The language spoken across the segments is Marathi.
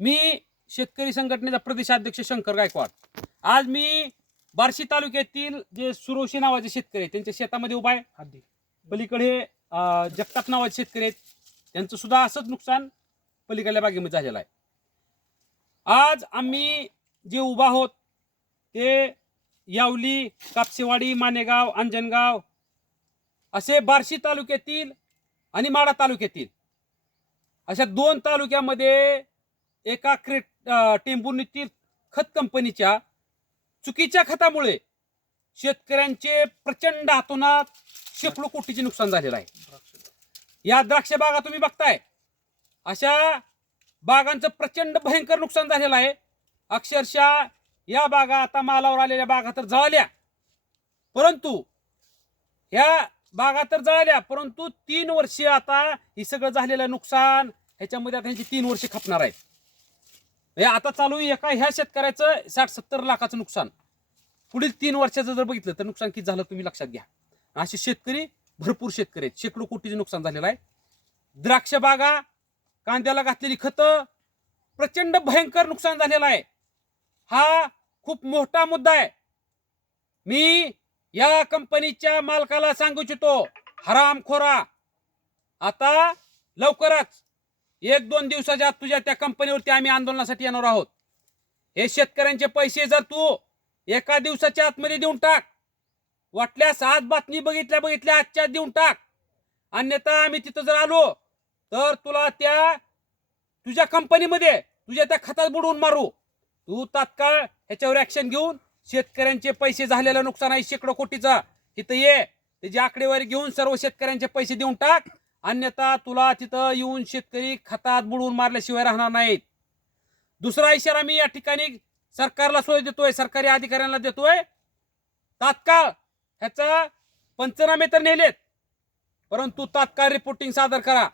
मी शेतकरी संघटनेचा प्रदेशाध्यक्ष शंकर गायकवाड। आज मी बार्शी तालुक्यातील जे सुरोशी नावाचे शेतकरी आहेत त्यांच्या शेतामध्ये उभा आहे। पलीकडे जगताप नावाचे शेतकरी आहेत, त्यांचं सुद्धा असंच नुकसान पलीकडल्या बागेमध्ये झालेलं आहे। आज आम्ही जे उभा आहोत ते यावली, कापसेवाडी, मानेगाव, अंजनगाव असे बार्शी तालुक्यातील आणि माढा तालुक्यातील अशा 2 तालुक्यामध्ये एका टेंभुर्णीतील खत कंपनीच्या चुकीच्या खतामुळे शेतकऱ्यांचे प्रचंड हातोनात शेकडो कोटीचे नुकसान झालेलं आहे। या द्राक्ष बागा तुम्ही बघताय, अशा बागांचं प्रचंड भयंकर नुकसान झालेलं आहे। अक्षरशः या बागा आता मालावर आलेल्या बागा तर जळाल्या, परंतु या बागा तर जळाल्या, परंतु 3 वर्षे आता हे सगळं झालेलं नुकसान ह्याच्यामध्ये आता ह्यांची 3 वर्षे खपणार आहेत। आता चालू एका ह्या शेतकऱ्याचं 60-70 लाखाचं नुकसान, पुढील 3 वर्षाचं जर बघितलं तर नुकसान किती झालं तुम्ही लक्षात घ्या। असे शेतकरी भरपूर शेतकरी आहेत, शेकडो कोटीचे नुकसान झालेलं आहे। द्राक्ष बागा, कांद्याला घातलेली खतं, प्रचंड भयंकर नुकसान झालेलं आहे। हा खूप मोठा मुद्दा आहे। मी या कंपनीच्या मालकाला सांगू इच्छितो, हरामखोरा, आता लवकरच 1-2 दिवसाच्या आत तुझ्या त्या कंपनीवरती आम्ही आंदोलनासाठी येणार आहोत। हे शेतकऱ्यांचे पैसे जर तू एका दिवसाच्या आतमध्ये देऊन टाक, वाटल्यास आज बातमी बघितल्या आजच्या देऊन टाक, अन्यथा आम्ही तिथं जर आलो तर तुला त्या तुझ्या कंपनीमध्ये तुझ्या त्या खतात बुडवून मारू। तू तात्काळ ह्याच्यावर ऍक्शन घेऊन शेतकऱ्यांचे पैसे झालेलं नुकसान आहे शेकडो कोटीचा, तिथं ये, त्याची आकडेवारी घेऊन सर्व शेतकऱ्यांचे पैसे देऊन टाक, अन्यथा तुला तिथं येऊन शेतकरी खतात बुडवून मारल्याशिवाय राहणार नाहीत। दुसरा इशारा मी या ठिकाणी सरकारला सोय देतोय, सरकारी अधिकाऱ्यांना देतोय, तात्काळ ह्याचा पंचनामे तर नेलेत, परंतु तात्काळ रिपोर्टिंग सादर करा।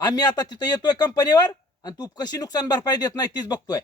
आम्ही आता तिथं येतोय कंपनीवर आणि तू कशी नुकसान भरपाई देत नाही तीच बघतोय।